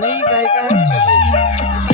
नहीं गायिका है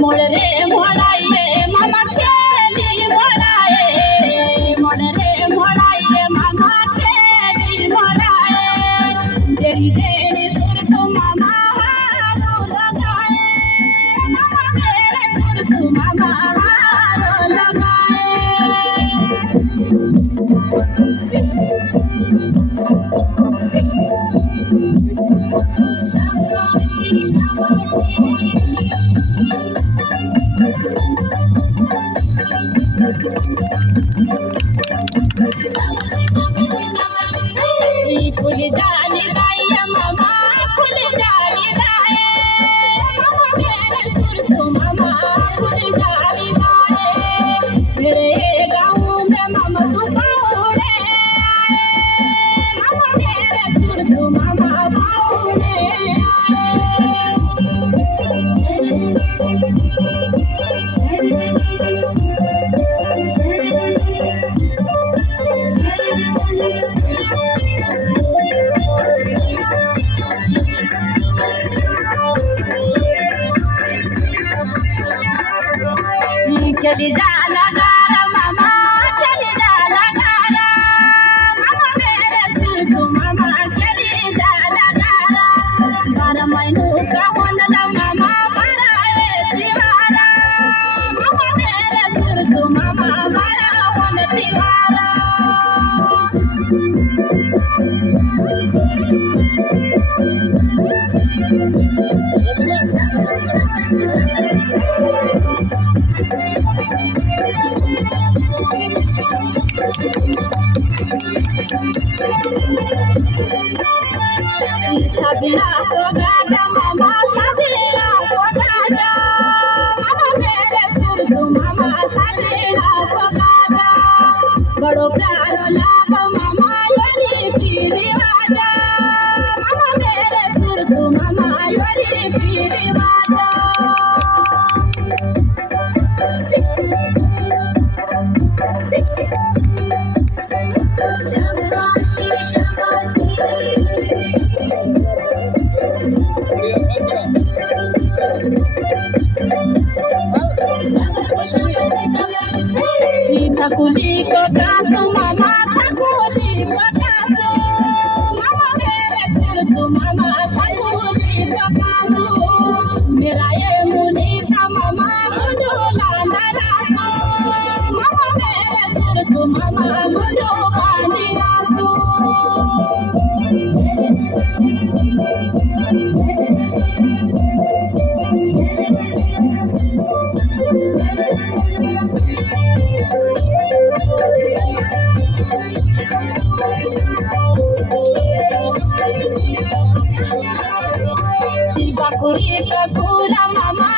मोड़ रे मोड़ाइए मामा केली मोड़ाए मोड़ रे मोड़ाइए मामा केली मोड़ाए तेरी तेरी सुर तू मामा हारो लगाए मामा मेरे सुर तू मामा हारो लगाए शाबाशी शाबाशी फुल जानी दाई मामा फुल जानी दाई मामा मेरे सुर तू मामा फुल जानी दाई मेरे गाँव में मामा तू पाऊने मामा मेरे सुर तू मामा पाऊने चली जाला गारा मामा चली जाला गारा मामा मेरे सुर तू मामा चली जाला गारा 12 महीनू का होनला मामा मारा तिवारा मामा मेरे सुर तू मामा मारा होन तिवारा Sabira ko gada mama sabira ko gada mama mere sur tu mama sabira ko gada bado pyaro lago mama yari kiri wada mama mere sur tu mama yari kiri wada shabashi shabashi Takuli ko kaso mama takuli ko kaso mama mere sur tu mama takuli ko kaso mera ye munita mama gudu landa raso mama mere sur tu mama gudu bandi raso Bakuri ka kula mama